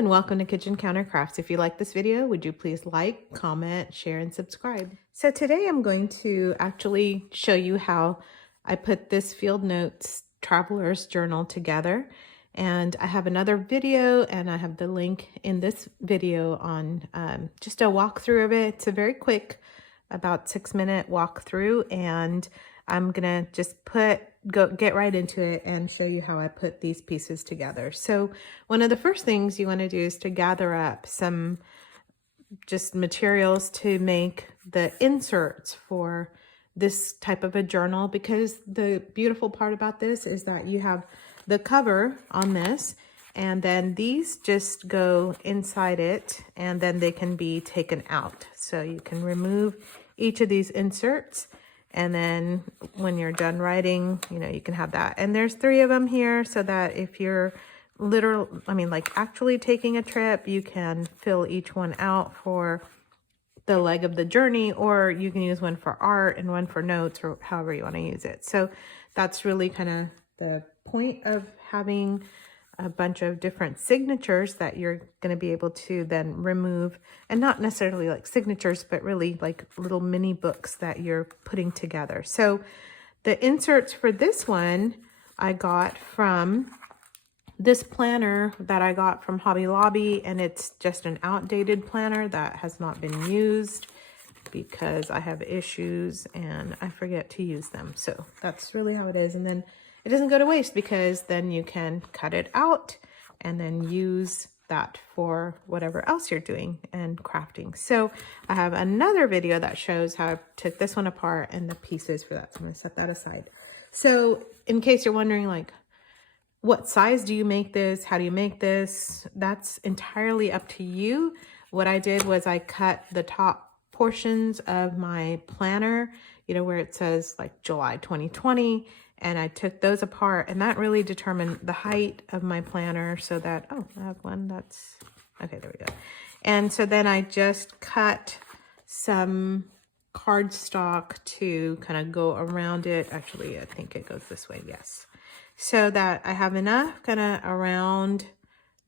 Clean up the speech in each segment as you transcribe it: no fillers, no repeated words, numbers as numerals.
and welcome to Kitchen Counter Crafts. If you like this video, would you please like, comment, share, and subscribe? So today I'm going to actually show you how I put this Field Notes Traveler's Journal together. And I have another video, and I have the link in this video on just a walkthrough of it. It's a very quick, about 6-minute walkthrough, and I'm gonna just get right into it and show you how I put these pieces together. So one of the first things you want to do is to gather up some just materials to make the inserts for this type of a journal, because the beautiful part about this is that you have the cover on this, and then these just go inside it, and then they can be taken out. So you can remove each of these inserts, and then when you're done writing, you can have that. And there's 3 of them here, so that if you're actually taking a trip, you can fill each one out for the leg of the journey, or you can use one for art and one for notes, or however you want to use it. So that's really kind of the point of having a bunch of different signatures that you're going to be able to then remove, and not necessarily like signatures, but really like little mini books that you're putting together. So the inserts for this one I got from this planner that I got from Hobby Lobby, and it's just an outdated planner that has not been used because I have issues and I forget to use them. So that's really how it is. And then it doesn't go to waste, because then you can cut it out and then use that for whatever else you're doing and crafting. So I have another video that shows how I took this one apart and the pieces for that. So I'm going to set that aside. So in case you're wondering, like, what size do you make this? How do you make this? That's entirely up to you. What I did was I cut the top portions of my planner, where it says like July 2020, and I took those apart, and that really determined the height of my planner, so that, oh, I have one that's, okay, there we go. And so then I just cut some cardstock to kind of go around it. Actually, I think it goes this way, yes. So that I have enough kind of around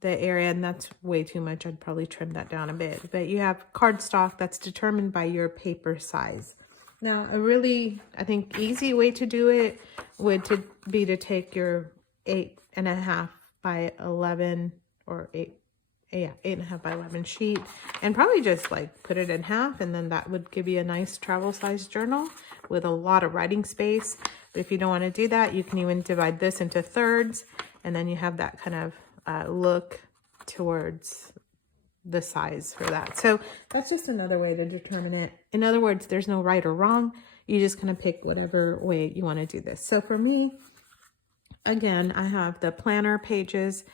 the area, and that's way too much. I'd probably trim that down a bit. But you have cardstock that's determined by your paper size. Now, a really, I think, easy way to do it would be to take your 8.5 by 11 or 8.5 by 11 sheet, and probably just like put it in half, and then that would give you a nice travel size journal with a lot of writing space. But if you don't want to do that, you can even divide this into thirds, and then you have that kind of look towards the size for that. So that's just another way to determine it. In other words, there's no right or wrong. You just kind of pick whatever way you want to do this. So for me, again, I have the planner pages.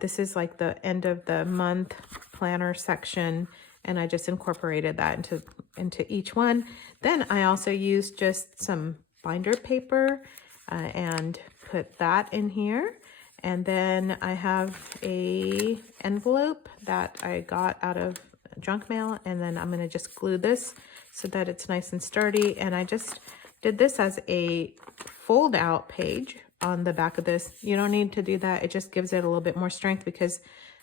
This is like the end of the month planner section, and I just incorporated that into each one. Then I also used just some binder paper and put that in here. And then I have a envelope that I got out of junk mail, and then I'm going to just glue this so that it's nice and sturdy. And I just did this as a fold out page on the back of this. You don't need to do that. It just gives it a little bit more strength, because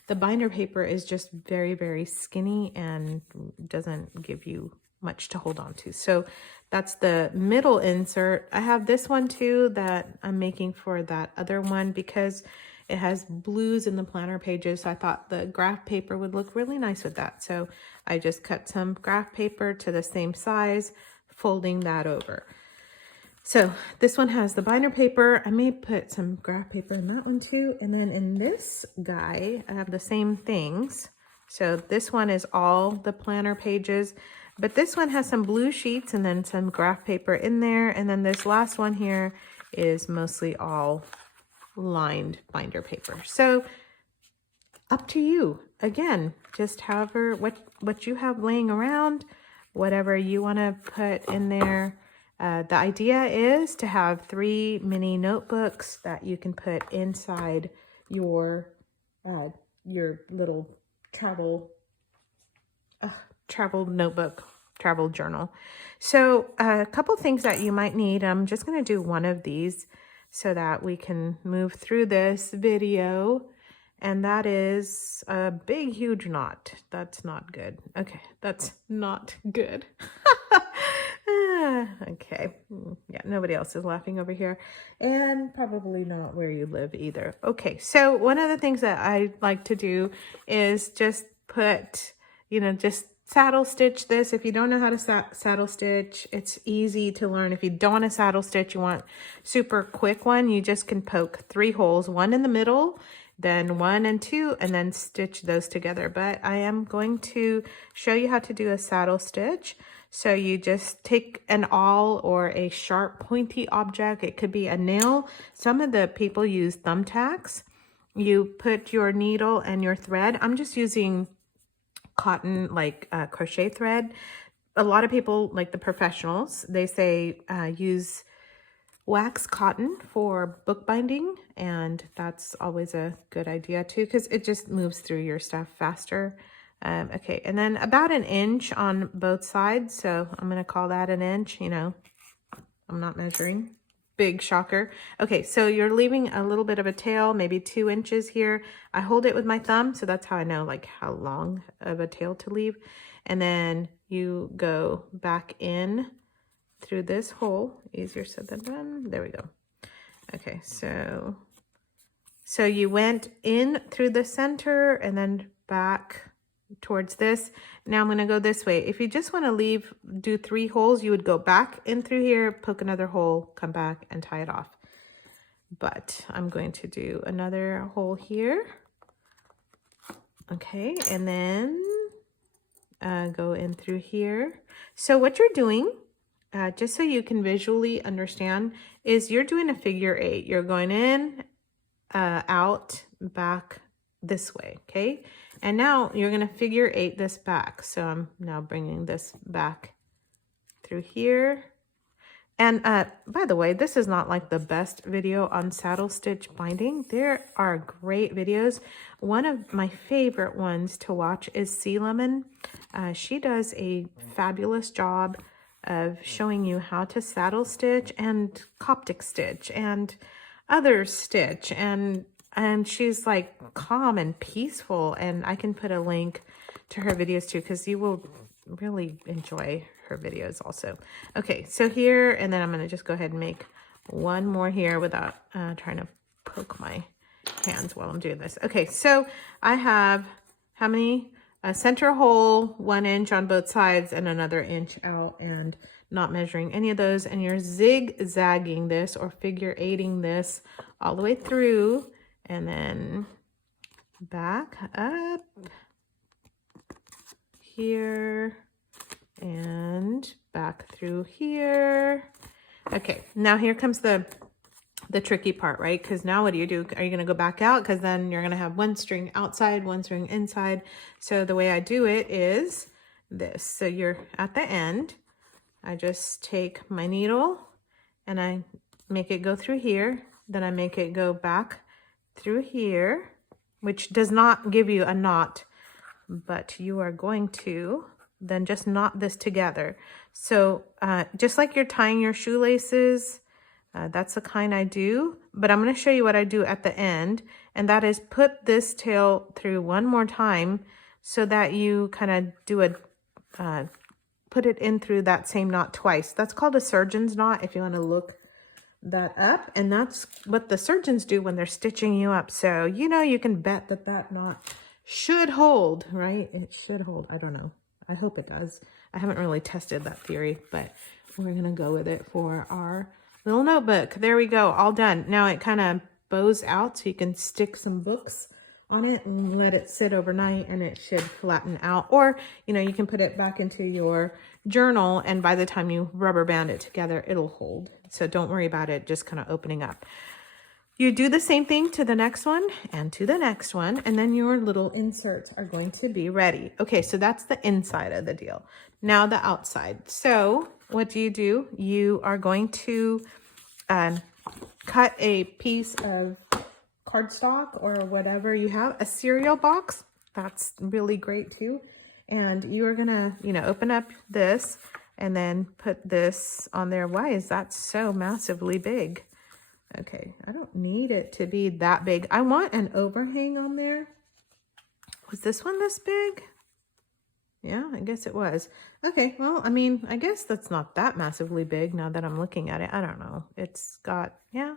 the binder paper is just very, very skinny and doesn't give you much to hold on to. So that's the middle insert. I have this one too that I'm making for that other one, because it has blues in the planner pages. So I thought the graph paper would look really nice with that. So I just cut some graph paper to the same size, folding that over. So this one has the binder paper. I may put some graph paper in that one too. And then in this guy, I have the same things. So this one is all the planner pages, but this one has some blue sheets and then some graph paper in there. And then this last one here is mostly all lined binder paper. So up to you. Again, just however, what you have laying around, whatever you want to put in there. The idea is to have 3 mini notebooks that you can put inside your little travel notebook, travel journal. So a couple things that you might need. I'm just going to do one of these so that we can move through this video And that is a big, huge knot. That's not good. Okay, that's not good. Okay, yeah, nobody else is laughing over here. And probably not where you live either. Okay, so one of the things that I like to do is just put, just saddle stitch this. If you don't know how to saddle stitch, it's easy to learn. If you don't want to saddle stitch, you want super quick one, you just can poke 3 holes, one in the middle, then 1 and 2, and then stitch those together. But I am going to show you how to do a saddle stitch. So you just take an awl or a sharp pointy object. It could be a nail. Some of the people use thumbtacks. You put your needle and your thread. I'm just using cotton, like crochet thread. A lot of people, like the professionals, they say use wax cotton for bookbinding, and that's always a good idea too, because it just moves through your stuff faster. Okay, and then about 1 inch on both sides, so I'm going to call that 1 inch. I'm not measuring. Big shocker. Okay, so you're leaving a little bit of a tail, maybe 2 inches here. I hold it with my thumb, so that's how I know like how long of a tail to leave. And then you go back in through this hole. Easier said than done. There we go. Okay, so you went in through the center and then back towards this. Now I'm going to go this way. If you just want to do 3 holes, you would go back in through here, poke another hole, come back and tie it off. But I'm going to do another hole here. Okay, and then go in through here. So what you're doing, just so you can visually understand, is you're doing a figure 8. You're going in, out, back, this way, okay? And now you're going to figure 8 this back. So I'm now bringing this back through here. And by the way, this is not like the best video on saddle stitch binding. There are great videos. One of my favorite ones to watch is Sea Lemon. She does a fabulous job of showing you how to saddle stitch and Coptic stitch and other stitch, and she's like calm and peaceful, and I can put a link to her videos too, because you will really enjoy her videos also. Okay, so here, and then I'm going to just go ahead and make one more here without trying to poke my hands while I'm doing this. Okay, so I have how many? A center hole, 1 inch on both sides, and another inch out, and not measuring any of those. And you're zigzagging this or figure 8ing this all the way through, and then back up here and back through here. Okay, now here comes the tricky part, right? Because now what do? Are you going to go back out? Because then you're going to have 1 string outside, 1 string inside. So the way I do it is this. So you're at the end. I just take my needle and I make it go through here. Then I make it go back through here, which does not give you a knot, but you are going to then just knot this together. So just like you're tying your shoelaces, that's the kind I do, but I'm going to show you what I do at the end, and that is put this tail through 1 more time so that you kind of do a, put it in through that same knot twice. That's called a surgeon's knot if you want to look that up, and that's what the surgeons do when they're stitching you up. So, you can bet that that knot should hold, right? It should hold. I don't know. I hope it does. I haven't really tested that theory, but we're going to go with it for our little notebook. There we go, all done. Now it kind of bows out, so you can stick some books on it and let it sit overnight, and it should flatten out. Or, you can put it back into your journal, and by the time you rubber band it together, it'll hold. So don't worry about it just kind of opening up. You do the same thing to the next one and to the next one, and then your little inserts are going to be ready. Okay, so that's the inside of the deal. Now the outside. So what do? You are going to cut a piece of cardstock or whatever you have, a cereal box. That's really great too. And you are gonna, open up this and then put this on there. Why is that so massively big? Okay, I don't need it to be that big. I want an overhang on there. Was this one this big? Yeah, I guess it was. Okay, well, I mean, I guess that's not that massively big now that I'm looking at it. I don't know. It's got, yeah,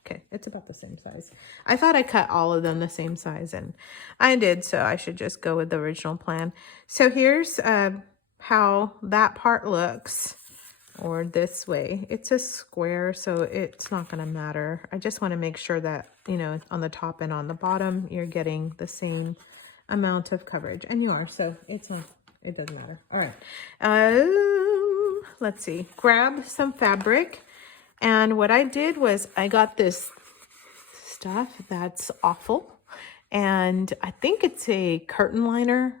okay, it's about the same size. I thought I cut all of them the same size, and I did, so I should just go with the original plan. So here's how that part looks, or this way. It's a square, so it's not going to matter. I just want to make sure that, you know, on the top and on the bottom, you're getting the same amount of coverage, and you are, so it's not, it doesn't matter. All right, let's see, grab some fabric, and what I did was I got this stuff that's awful, and I think it's a curtain liner,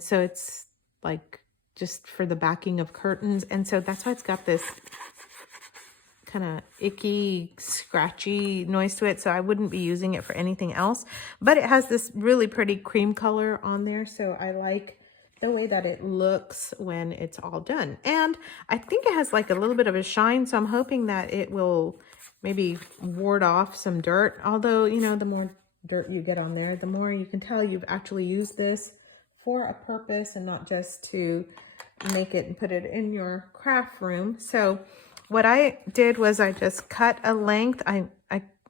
so it's like just for the backing of curtains, and so that's why it's got this kind of icky, scratchy noise to it, so I wouldn't be using it for anything else. But it has this really pretty cream color on there, so I like the way that it looks when it's all done. And I think it has like a little bit of a shine, so I'm hoping that it will maybe ward off some dirt. Although, you know, the more dirt you get on there, the more you can tell you've actually used this for a purpose and not just to make it and put it in your craft room. So what I did was I just cut a length.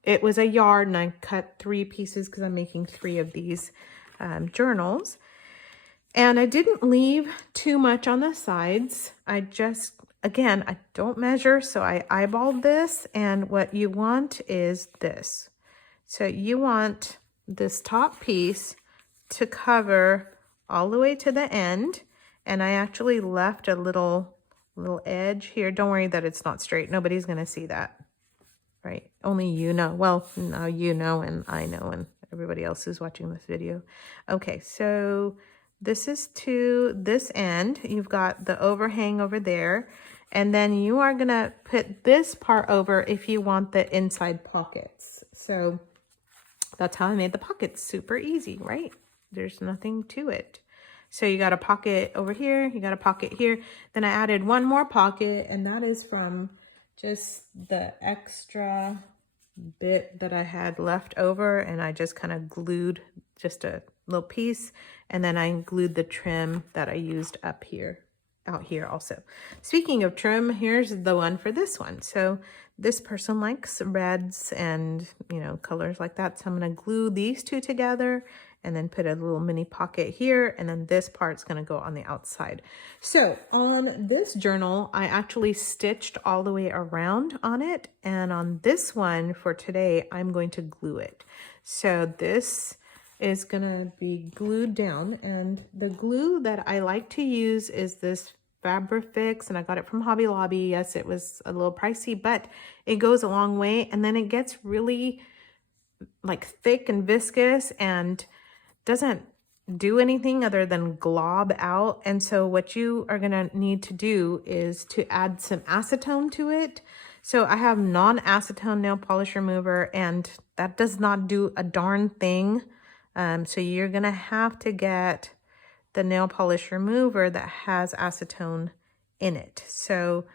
It was a yard, and I cut 3 pieces because I'm making 3 of these journals. And I didn't leave too much on the sides. I just, again, I don't measure, so I eyeballed this. And what you want is this. So you want this top piece to cover all the way to the end. And I actually left a little edge here. Don't worry that it's not straight. Nobody's going to see that, right? Only you know. Well, now you know, and I know, and everybody else who's watching this video. Okay, so this is to this end. You've got the overhang over there, and then you are going to put this part over if you want the inside pockets. So that's how I made the pockets. Super easy, right? There's nothing to it. So you got a pocket over here, you got a pocket here. Then I added one more pocket, and that is from just the extra bit that I had left over, and I just kind of glued just a little piece, and then I glued the trim that I used up here, out here also. Speaking of trim, here's the one for this one. So this person likes reds and, you know, colors like that. So I'm going to glue these 2 together and then put a little mini pocket here, and then this part's going to go on the outside. So on this journal, I actually stitched all the way around on it, and on this one for today, I'm going to glue it. So this is going to be glued down, and the glue that I like to use is this Fabri Fix, and I got it from Hobby Lobby. Yes, it was a little pricey, but it goes a long way, and then it gets really like thick and viscous and doesn't do anything other than glob out. And so what you are going to need to do is to add some acetone to it. So I have non-acetone nail polish remover, and that does not do a darn thing. So you're going to have to get the nail polish remover that has acetone in it. So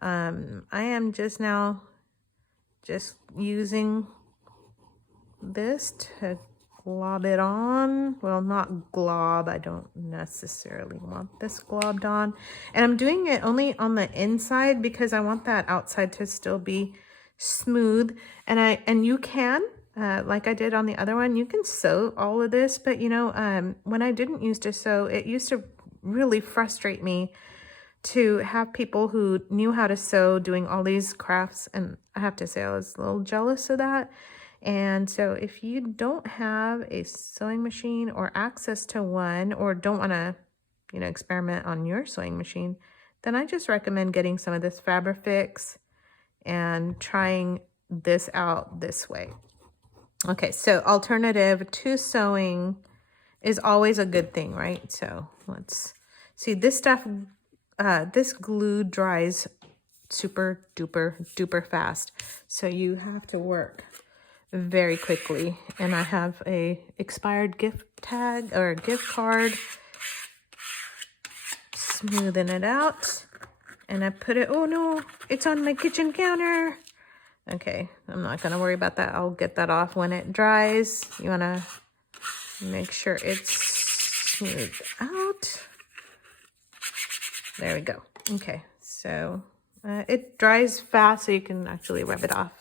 I am just now using this to glob it on. Well, not glob. I don't necessarily want this globbed on. And I'm doing it only on the inside because I want that outside to still be smooth. And you can, like I did on the other one, you can sew all of this. But, you know, when I didn't used to sew, it used to really frustrate me to have people who knew how to sew doing all these crafts. And I have to say I was a little jealous of that. And so if you don't have a sewing machine or access to one, or don't want to, you know, experiment on your sewing machine, then I just recommend getting some of this Fabri Fix and trying this out this way. Okay, so alternative to sewing is always a good thing, right? So let's see, this stuff, this glue dries super duper fast. So you have to work very quickly. And I have a expired gift tag or a gift card. Smoothing it out. And I put it, oh no, it's on my kitchen counter. Okay, I'm not gonna worry about that. I'll get that off when it dries. You wanna make sure it's smoothed out. There we go. Okay, so it dries fast, so you can actually rub it off.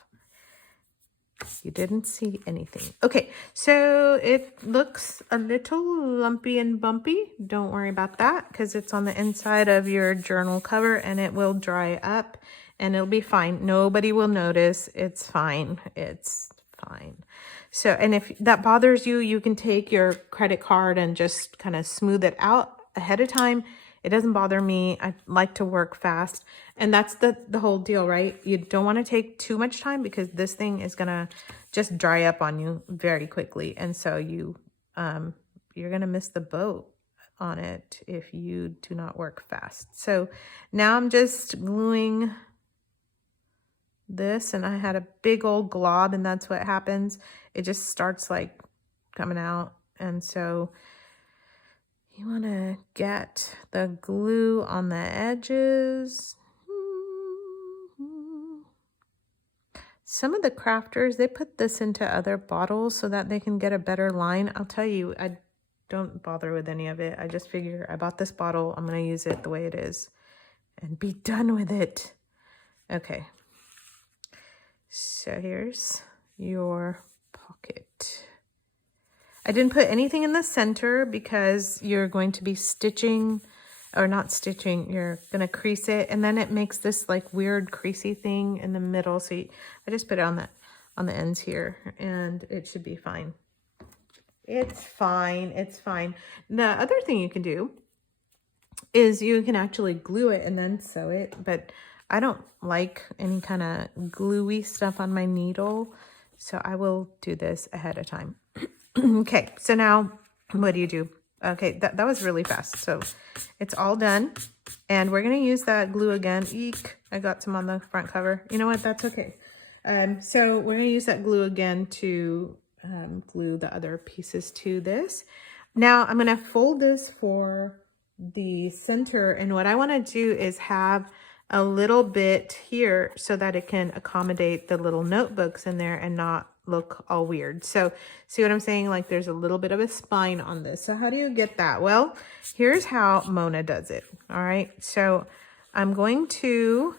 You didn't see anything. Okay, so it looks a little lumpy and bumpy. Don't worry about that because it's on the inside of your journal cover and it will dry up and it'll be fine. Nobody will notice. It's fine. It's fine. So, and if that bothers you, you can take your credit card and just kind of smooth it out ahead of time. It doesn't bother me. I like to work fast. And that's the whole deal, right? You don't want to take too much time because this thing is going to just dry up on you very quickly. And so you're going to miss the boat on it if you do not work fast. So now I'm just gluing this, and I had a big old glob, and that's what happens. It just starts like coming out. And so you want to get the glue on the edges. Some of the crafters, they put this into other bottles so that they can get a better line. I'll tell you, I don't bother with any of it. I just figure I bought this bottle. I'm going to use it the way it is and be done with it. Okay. So here's your pocket. I didn't put anything in the center because you're going to be stitching, or not stitching, you're going to crease it. And then it makes this like weird creasy thing in the middle. So I just put it on the ends here and it should be fine. It's fine. It's fine. The other thing you can do is you can actually glue it and then sew it. But I don't like any kind of gluey stuff on my needle. So I will do this ahead of time. Okay, so now what do you do? Okay, that was really fast. So it's all done. And we're going to use that glue again. Eek, I got some on the front cover. You know what? That's okay. So we're going to use that glue again to glue the other pieces to this. Now I'm going to fold this for the center. And what I want to do is have a little bit here so that it can accommodate the little notebooks in there and not look all weird. So see what I'm saying? Like there's a little bit of a spine on this. So how do you get that? Well, here's how Mona does it. All right. So I'm going to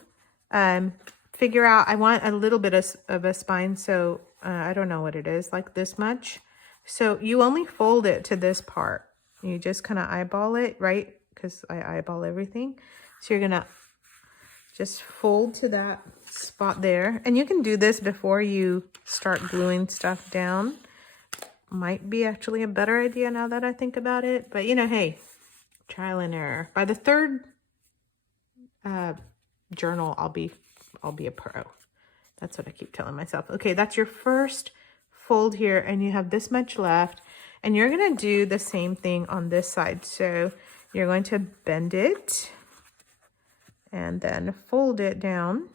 figure out, I want a little bit of a spine. So I don't know what it is, like this much. So you only fold it to this part. You just kind of eyeball it, right? Because I eyeball everything. So you're going to just fold to that spot there. And you can do this before you start gluing stuff down. Might be actually a better idea now that I think about it. But, you know, hey, trial and error. By the third journal, I'll be a pro. That's what I keep telling myself. Okay, that's your first fold here. And you have this much left. And you're going to do the same thing on this side. So you're going to bend it and then fold it down.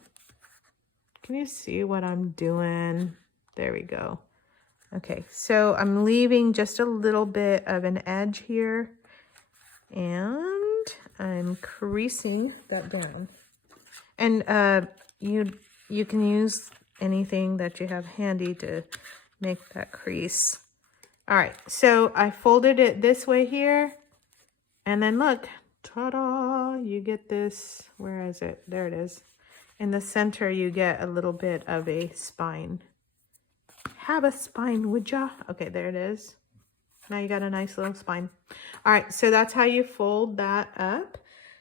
Can you see what I'm doing? There we go. Okay, so I'm leaving just a little bit of an edge here and I'm creasing that down. And you can use anything that you have handy to make that crease. All right, so I folded it this way here and then look, ta-da, you get this, where is it? There it is. In the center, you get a little bit of a spine. Have a spine, would ya? Okay, there it is. Now you got a nice little spine. All right, so that's how you fold that up.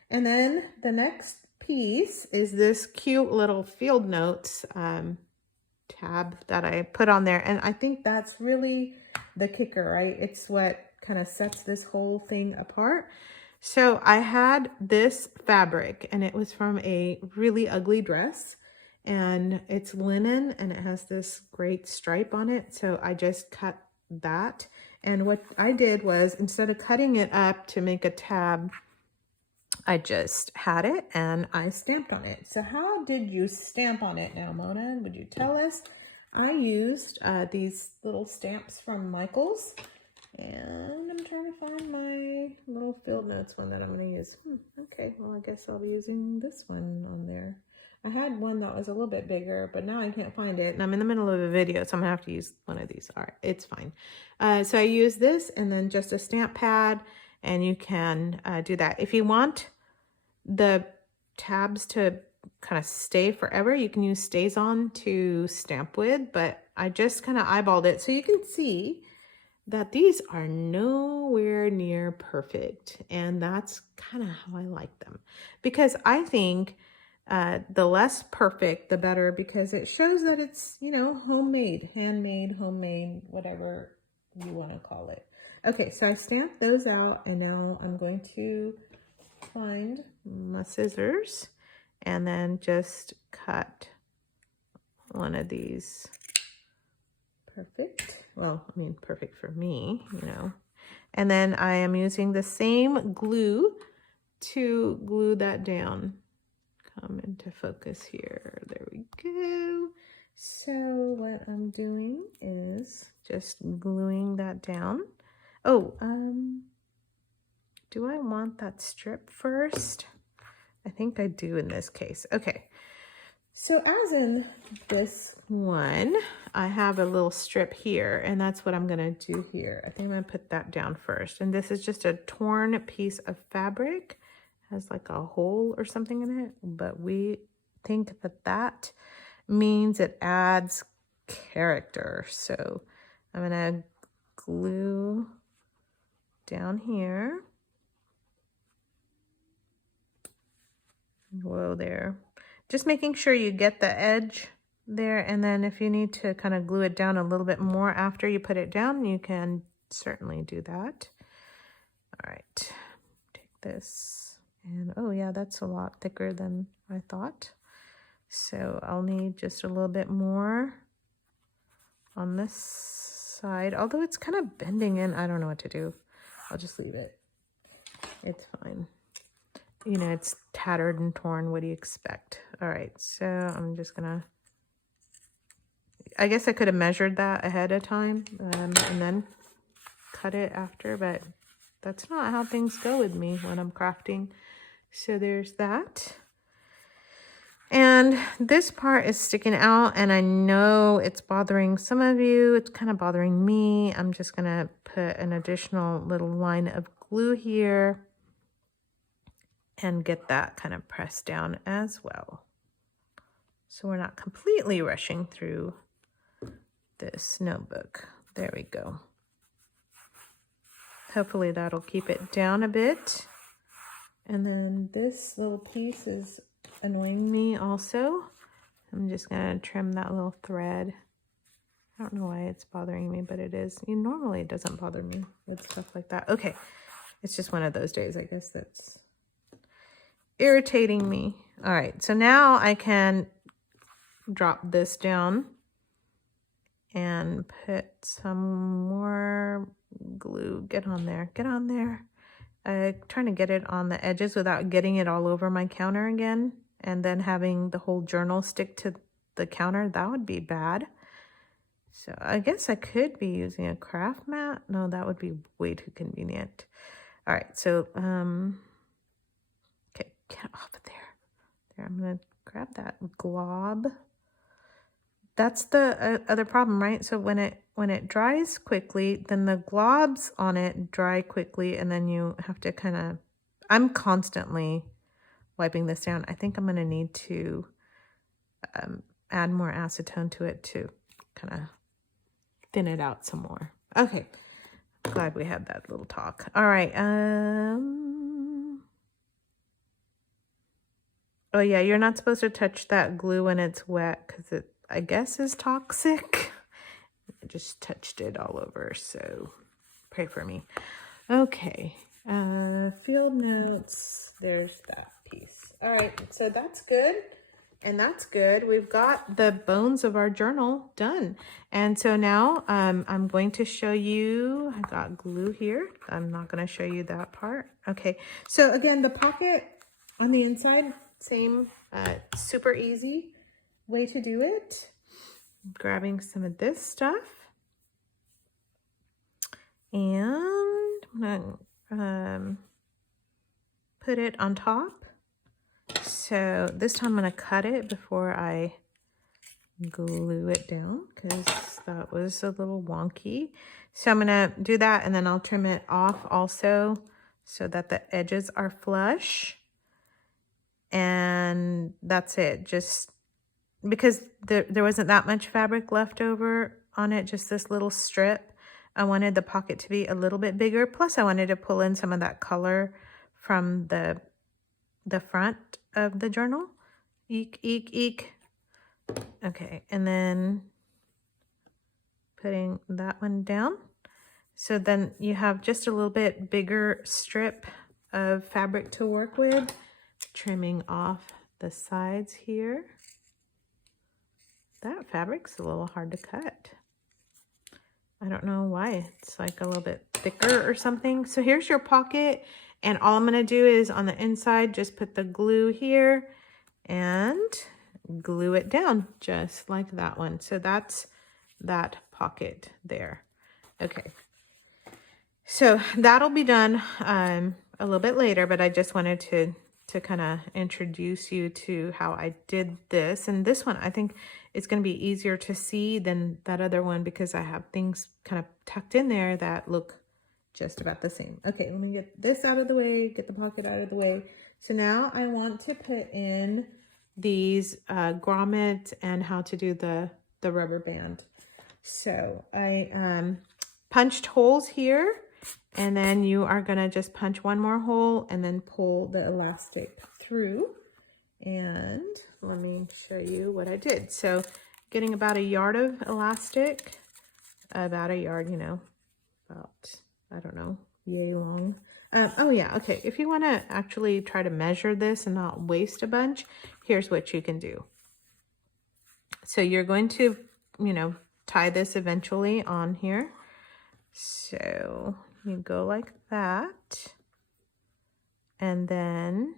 And then the next piece is this cute little field notes tab that I put on there. And I think that's really the kicker, right? It's what kind of sets this whole thing apart. So I had this fabric and it was from a really ugly dress and it's linen and it has this great stripe on it. So I just cut that. And what I did was instead of cutting it up to make a tab, I just had it and I stamped on it. So how did you stamp on it now, Mona? Would you tell us? I used these little stamps from Michael's. And I'm trying to find my little field notes one that I'm going to use. Okay, well, I guess I'll be using this one on there. I had one that was a little bit bigger, but now I can't find it. And I'm in the middle of a video, so I'm gonna have to use one of these. All right, it's fine. So I use this and then just a stamp pad, and you can do that. If you want the tabs to kind of stay forever, you can use StazOn to stamp with, but I just kind of eyeballed it so you can see that these are nowhere near perfect. And that's kind of how I like them, because I think the less perfect, the better, because it shows that it's, you know, homemade, handmade, homemade, whatever you want to call it. Okay, so I stamped those out, and now I'm going to find my scissors and then just cut one of these. Perfect. Well, I mean, perfect for me, you know. And then I am using the same glue to glue that down. Come into focus here. There we go. So what I'm doing is just gluing that down. Oh, do I want that strip first? I think I do in this case. Okay. So as in this one, I have a little strip here, and that's what I'm gonna do here. I think I'm gonna put that down first. And this is just a torn piece of fabric. It has like a hole or something in it, but we think that that means it adds character. So I'm gonna glue down here. Whoa there. Just making sure you get the edge there, and then if you need to kind of glue it down a little bit more after you put it down, you can certainly do that. All right, take this, and oh yeah, that's a lot thicker than I thought. So I'll need just a little bit more on this side, although it's kind of bending in. I don't know what to do. I'll just leave it. It's fine. You know, it's tattered and torn. What do you expect? All right, so I'm just gonna, I guess I could have measured that ahead of time and then cut it after, but that's not how things go with me when I'm crafting. So there's that. And this part is sticking out, and I know it's bothering some of you. It's kind of bothering me. I'm just gonna put an additional little line of glue here and get that kind of pressed down as well. So we're not completely rushing through this notebook. There we go. Hopefully that'll keep it down a bit. And then this little piece is annoying me also. I'm just gonna trim that little thread. I don't know why it's bothering me, but it is. Normally it doesn't bother me with stuff like that. Okay, it's just one of those days, I guess, that's irritating me. All right, so now I can drop this down and put some more glue. Get on there, get on there. Trying to get it on the edges without getting it all over my counter again, and then having the whole journal stick to the counter. That would be bad. So I guess I could be using a craft mat. No, that would be way too convenient. All right, so okay, get off of there. There, I'm gonna grab that glob. That's the other problem, right? So when it dries quickly, then the globs on it dry quickly, and then you have to kind of, I'm constantly wiping this down. I think I'm gonna need to add more acetone to it to kind of thin it out some more. Okay, glad we had that little talk. All right, oh yeah, you're not supposed to touch that glue when it's wet because it, I guess, is toxic. I just touched it all over, so pray for me. Okay, field notes, there's that piece. All right, so that's good. And that's good. We've got the bones of our journal done. And so now I'm going to show you, I got glue here. I'm not going to show you that part. Okay, so again, the pocket on the inside, same, super easy way to do it. Grabbing some of this stuff. And I'm going to put it on top. So this time I'm going to cut it before I glue it down because that was a little wonky. So I'm going to do that and then I'll trim it off also so that the edges are flush. And that's it. Just because there wasn't that much fabric left over on it, just this little strip. I wanted the pocket to be a little bit bigger. Plus I wanted to pull in some of that color from the front of the journal. Eek, eek, eek. Okay, and then putting that one down. So then you have just a little bit bigger strip of fabric to work with. Trimming off the sides here. That fabric's a little hard to cut. I don't know why. It's like a little bit thicker or something. So here's your pocket. And all I'm going to do is on the inside, just put the glue here and glue it down just like that one. So that's that pocket there. Okay. So that'll be done a little bit later, but I just wanted to kind of introduce you to how I did this. And this one, I think it's going to be easier to see than that other one because I have things kind of tucked in there that look just about the same. Okay, let me get this out of the way, get the pocket out of the way. So now I want to put in these grommets and how to do the rubber band. So I punched holes here. And then you are going to just punch one more hole and then pull the elastic through. And let me show you what I did. So getting about 1 yard of elastic, about 1 yard, you know, about, I don't know, yay long. Oh yeah, okay. If you want to actually try to measure this and not waste a bunch, here's what you can do. So you're going to, you know, tie this eventually on here. So you go like that, and then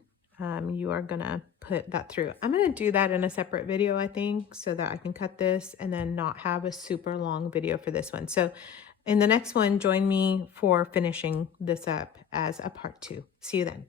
you are gonna put that through. I'm gonna do that in a separate video, I think, so that I can cut this and then not have a super long video for this one. So in the next one, join me for finishing this up as a part 2. See you then.